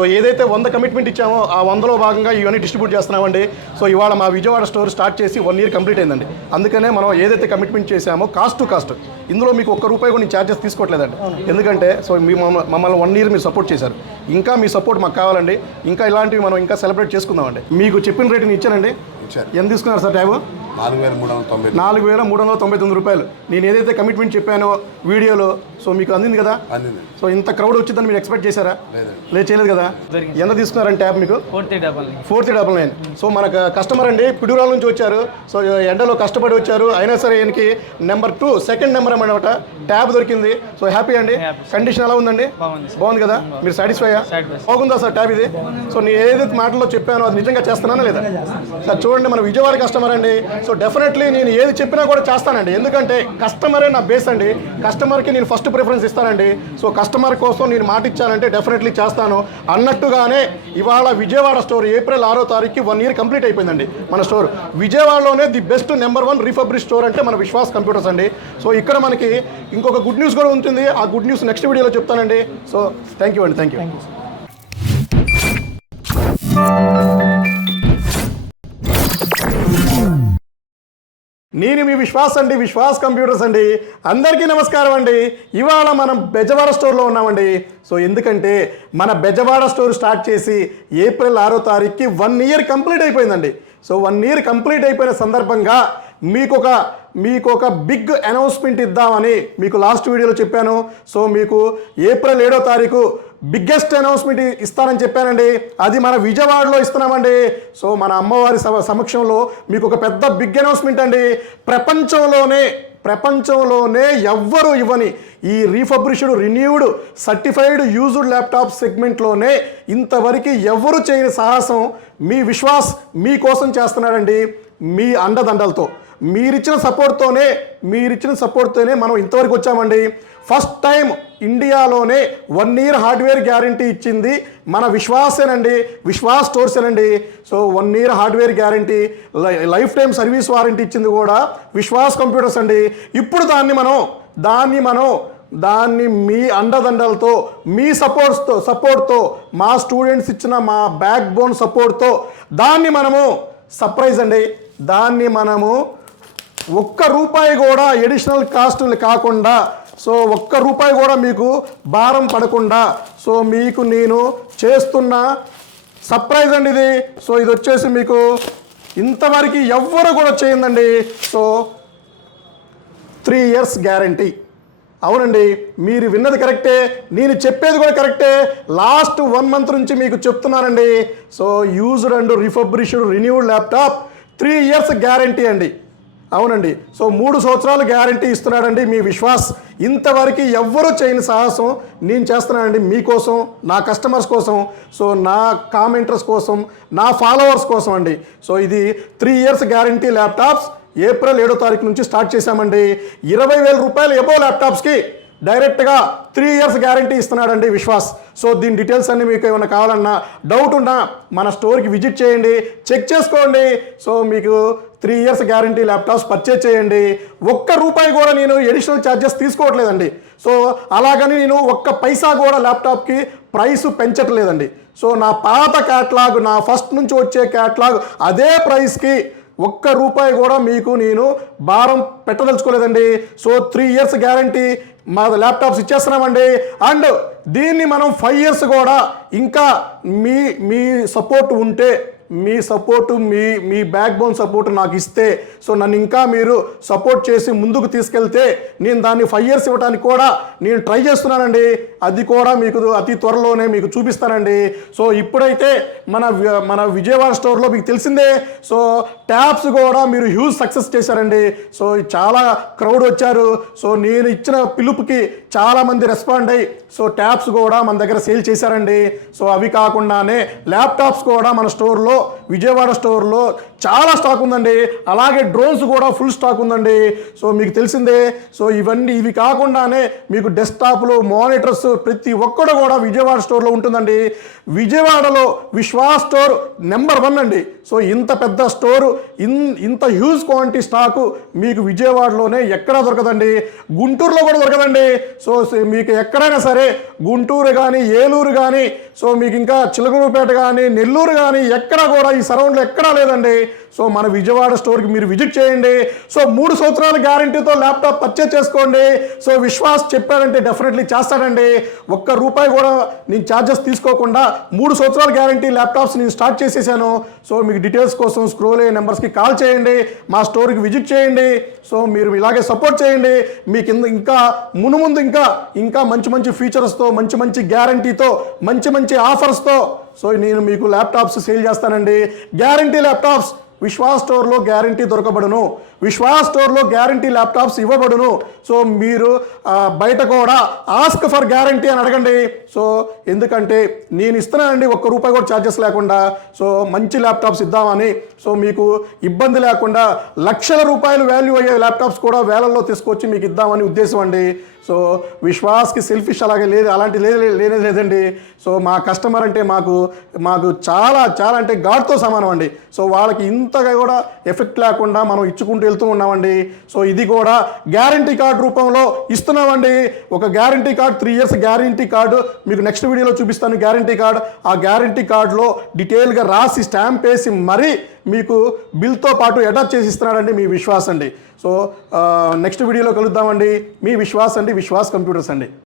So ఏదైతే 100 commitment ఇచ్చామో ఆ 100లో భాగంగా ఇవన్నీ డిస్ట్రిబ్యూట్ చేస్తున్నామండి. సో ఇవాళ మా విజయవాడ స్టోర్ స్టార్ట్ చేసి 1 ఇయర్ కంప్లీట్ అయిందండి. అందుకనే మనం ఏదైతే కమిట్మెంట్ చేశామో కాస్ట్ టు కాస్ట్ ఇందులో మీకు ₹1 కూడా నేను ఛార్జెస్ తీసుకోవట్లేదండి. ఎందుకంటే సో మీ మమ్మల్ని 1 ఇయర్ మీరు సపోర్ట్ చేశారు. ఇంకా మీ సపోర్ట్ మాకు కావాలండి. ఇంకా ఇలాంటివి మనం ఇంకా సెలబ్రేట్ చేసుకుందామండి. మీకు చెప్పిన రేటు ఇచ్చానండి. ఎంత తీసుకున్నారు సార్ ట్యాబ్? ₹4,399. నేను ఏదైతే కమిట్మెంట్ చెప్పానో వీడియోలో సో మీకు అందింది కదా. సో ఇంత క్రౌడ్ వచ్చిందని మీరు ఎక్స్పెక్ట్ చేశారా? లేదు, చేయలేదు కదా. ఎంత తీసుకున్నారండి ట్యాబ్ మీకు? 4099. సో మన కస్టమర్ అండి పిడుగురాల నుంచి వచ్చారు. సో ఎండలో కష్టపడి వచ్చారు. అయినా సరే ఈయనకి నెంబర్ 2 సెకండ్ నెంబర్ అన్నమాట ట్యాబ్ దొరికింది. సో హ్యాపీ అండి. కండిషన్ ఎలా ఉందండి? బాగుంది కదా. మీరు సాటిస్ఫైయా? బాగుందా సార్ ట్యాబ్ ఇది? సో నేను ఏదైతే మాటల్లో చెప్పానో అది నిజంగా చేస్తున్నానా లేదా? సార్ చూడండి, మన విజయవాడ కస్టమర్ అండి. సో డెఫినెట్లీ నేను ఏది చెప్పినా కూడా చేస్తానండి. ఎందుకంటే కస్టమరే నా బేస్ అండి. కస్టమర్కి నేను ఫస్ట్ ప్రిఫరెన్స్ ఇస్తానండి. సో కస్టమర్ కోసం నేను మాట ఇచ్చానంటే డెఫినెట్లీ చేస్తాను అన్నట్టుగానే ఇవాళ విజయవాడ స్టోర్ ఏప్రిల్ 6వ తారీఖుకి 1 ఇయర్ కంప్లీట్ అయిపోయిందండి. మన స్టోర్ విజయవాడలోనే the best number 1 refurbish store అంటే మన విశ్వాస్ కంప్యూటర్స్ అండి. సో ఇక్కడ మనకి ఇంకొక గుడ్ న్యూస్ కూడా ఉంటుంది. ఆ గుడ్ న్యూస్ నెక్స్ట్ వీడియోలో చెప్తానండి. సో థ్యాంక్ యూ అండి. Thank you. నేను మీ విశ్వాస్ అండి, విశ్వాస్ కంప్యూటర్స్ అండి. అందరికీ నమస్కారం అండి. ఇవాళ మనం బెజవాడ స్టోర్లో ఉన్నామండి. సో ఎందుకంటే మన బెజవాడ స్టోర్ స్టార్ట్ చేసి ఏప్రిల్ 6వ తారీఖుకి 1 ఇయర్ కంప్లీట్ అయిపోయిందండి. సో 1 ఇయర్ కంప్లీట్ అయిపోయిన సందర్భంగా మీకు ఒక బిగ్ అనౌన్స్మెంట్ ఇద్దామని మీకు లాస్ట్ వీడియోలో చెప్పాను. సో మీకు ఏప్రిల్ 7వ తారీఖు బిగ్గెస్ట్ అనౌన్స్మెంట్ ఇస్తానని చెప్పానండి. అది మన విజయవాడలో ఇస్తున్నామండి. సో మన అమ్మవారి సమక్షంలో మీకు ఒక పెద్ద బిగ్ అనౌన్స్మెంట్ అండి. ప్రపంచంలోనే ఎవ్వరూ ఇవ్వని ఈ refurbished renewed certified used laptop సెగ్మెంట్లోనే ఇంతవరకు ఎవరు చేయని సాహసం మీ విశ్వాస్ మీకోసం చేస్తున్నాడండి. మీ అండదండలతో మీరిచ్చిన సపోర్ట్తోనే మనం ఇంతవరకు వచ్చామండి. ఫస్ట్ టైం ఇండియాలోనే 1 ఇయర్ హార్డ్వేర్ గ్యారంటీ ఇచ్చింది మన విశ్వాసేనండి, విశ్వాస్ స్టోర్సేనండి. So 1 year hardware guarantee, life time service warranty ఇచ్చింది కూడా విశ్వాస్ కంప్యూటర్స్ అండి. ఇప్పుడు దాన్ని మీ అండదండలతో మీ సపోర్ట్తో మా స్టూడెంట్స్ ఇచ్చిన మా బ్యాక్ బోన్ సపోర్ట్తో దాన్ని మనము సర్ప్రైజ్ అండి. దాన్ని మనము ₹1 కూడా ఎడిషనల్ కాస్టులు కాకుండా, సో ₹1 కూడా మీకు భారం పడకుండా సో మీకు నేను చేస్తున్న సర్ప్రైజ్ అండి ఇది. సో ఇది వచ్చేసి మీకు ఇంతవరకు ఎవ్వరు కూడా చేయండి. So 3 years guarantee. అవునండి, మీరు విన్నది కరెక్టే, నేను చెప్పేది కూడా కరెక్టే. లాస్ట్ 1 మంత్ నుంచి మీకు చెప్తున్నానండి. So used and refurbished renewed laptop 3 years guarantee అండి. అవునండి, సో 3 సంవత్సరాలు గ్యారంటీ ఇస్తున్నాడండి మీ విశ్వాస్. ఇంతవరకు ఎవ్వరూ చేయని సాహసం నేను చేస్తున్నానండి మీకోసం, నా కస్టమర్స్ కోసం, సో నా కామెంటర్స్ కోసం, నా ఫాలోవర్స్ కోసం అండి. సో ఇది 3 ఇయర్స్ గ్యారంటీ ల్యాప్టాప్స్ ఏప్రిల్ 7వ తారీఖు నుంచి స్టార్ట్ చేశామండి. ₹20,000 ఎబో ల్యాప్టాప్స్కి డైరెక్ట్గా 3 ఇయర్స్ గ్యారంటీ ఇస్తున్నాడండి విశ్వాస్. సో దీని డీటెయిల్స్ అన్నీ మీకు ఏమైనా కావాలన్నా, డౌట్ ఉన్నా మన స్టోర్కి విజిట్ చేయండి, చెక్ చేసుకోండి. సో మీకు 3 ఇయర్స్ గ్యారంటీ ల్యాప్టాప్స్ పర్చేజ్ చేయండి. ₹1 కూడా నేను ఎడిషనల్ ఛార్జెస్ తీసుకోవట్లేదండి. సో అలాగని నేను ₹1 కూడా ల్యాప్టాప్కి ప్రైస్ పెంచట్లేదండి. సో నా పాత క్యాట్లాగ్, నా ఫస్ట్ నుంచి వచ్చే క్యాట్లాగ్ అదే ప్రైస్కి ₹1 కూడా మీకు నేను భారం పెట్టదలుచుకోలేదండి. సో 3 ఇయర్స్ గ్యారంటీ మా ల్యాప్టాప్స్ ఇచ్చేస్తున్నామండి. అండ్ దీన్ని మనం 5 ఇయర్స్ కూడా ఇంకా మీ సపోర్ట్ ఉంటే, మీ బ్యాక్ బోన్ సపోర్ట్ నాకు ఇస్తే, సో నన్ను ఇంకా మీరు సపోర్ట్ చేసి ముందుకు తీసుకెళ్తే నేను దాన్ని 5 ఇయర్స్ ఇవ్వడానికి కూడా నేను ట్రై చేస్తున్నానండి. అది కూడా మీకు అతి త్వరలోనే మీకు చూపిస్తానండి. సో ఇప్పుడైతే మన విజయవాడ స్టోర్లో మీకు తెలిసిందే. సో ట్యాబ్స్ కూడా మీరు హ్యూజ్ సక్సెస్ చేశారండి. సో చాలా క్రౌడ్ వచ్చారు. సో నేను ఇచ్చిన పిలుపుకి చాలామంది రెస్పాండ్ అయ్యి సో ట్యాబ్స్ కూడా మన దగ్గర సేల్ చేశారండి. సో అవి కాకుండానే ల్యాప్టాప్స్ కూడా మన స్టోర్లో, విజయవాడ స్టోర్లో చాలా స్టాక్ ఉందండి. అలాగే డ్రోన్స్ కూడా ఫుల్ స్టాక్ ఉందండి. సో మీకు తెలిసిందే. సో ఇవి కాకుండానే మీకు డెస్క్టాప్లు, మానిటర్స్ ప్రతి ఒక్కడు కూడా విజయవాడ స్టోర్లో ఉంటుందండి. విజయవాడలో విశ్వాస్ స్టోర్ నెంబర్ 1 అండి. సో ఇంత పెద్ద స్టోరు, ఇంత హ్యూజ్ క్వాంటిటీ స్టాకు మీకు విజయవాడలోనే ఎక్కడా దొరకదండి. గుంటూరులో కూడా దొరకదండి. సో మీకు ఎక్కడైనా సరే గుంటూరు కానీ, ఏలూరు కానీ, సో మీకు ఇంకా చిలకలూరుపేట కానీ, నెల్లూరు కానీ ఎక్కడా కూడా ఈ సరౌండ్లో ఎక్కడా లేదండి. సో మన విజయవాడ స్టోర్కి మీరు విజిట్ చేయండి. సో 3 సంవత్సరాల గ్యారంటీతో ల్యాప్టాప్ పర్చేజ్ చేసుకోండి. సో విశ్వాస్ చెప్పారంటే డెఫినెట్లీ చేస్తాడండి. ₹1 కూడా నేను ఛార్జెస్ తీసుకోకుండా 3 సంవత్సరాల గ్యారంటీ ల్యాప్టాప్స్ నేను స్టార్ట్ చేసేసాను. సో మీకు డీటెయిల్స్ కోసం స్క్రోల్ అయ్యే నెంబర్స్కి కాల్ చేయండి, మా స్టోర్కి విజిట్ చేయండి. సో మీరు ఇలాగే సపోర్ట్ చేయండి. మీకు ఇంకా మునుముందు ఇంకా మంచి ఫీచర్స్తో, మంచి గ్యారంటీతో, మంచి ఆఫర్స్తో సో నేను మీకు ల్యాప్టాప్స్ సేల్ చేస్తానండి. గ్యారంటీ ల్యాప్టాప్స్ విశ్వాస్ స్టోర్లో గ్యారంటీ దొరకబడును. విశ్వాస్ స్టోర్లో గ్యారంటీ ల్యాప్టాప్స్ ఇవ్వబడును. సో మీరు బయట కూడా ఆస్క్ ఫర్ గ్యారంటీ అని అడగండి. సో ఎందుకంటే నేను ఇస్తున్నానండి ₹1 కూడా ఛార్జెస్ లేకుండా. సో మంచి ల్యాప్టాప్స్ ఇద్దామని, సో మీకు ఇబ్బంది లేకుండా లక్షల రూపాయలు వాల్యూ అయ్యే ల్యాప్టాప్స్ కూడా వేలల్లో తీసుకొచ్చి మీకు ఇద్దామని ఉద్దేశం అండి. సో విశ్వాస్కి సెల్ఫిష్ అలాగే లేదు, అలాంటి లేదండి. సో మా కస్టమర్ అంటే మాకు చాలా అంటే గాడ్తో సమానం అండి. సో వాళ్ళకి ఇంతగా కూడా ఎఫెక్ట్ లేకుండా మనం ఇచ్చుకుంటూ వెళ్తూ ఉన్నామండి. సో ఇది కూడా గ్యారంటీ కార్డు రూపంలో ఇస్తున్నామండి. ఒక guarantee card, 3 years guarantee card మీకు నెక్స్ట్ వీడియోలో చూపిస్తాను. గ్యారంటీ కార్డు, ఆ గ్యారంటీ కార్డులో డీటెయిల్గా రాసి స్టాంప్ వేసి మరీ మీకు బిల్తో పాటు అటాచ్ చేసి ఇస్తున్నాడండి మీ విశ్వాస్ అండి. సో నెక్స్ట్ వీడియోలో కలుద్దామండి. మీ విశ్వాస్ అండి, విశ్వాస్ కంప్యూటర్స్ అండి.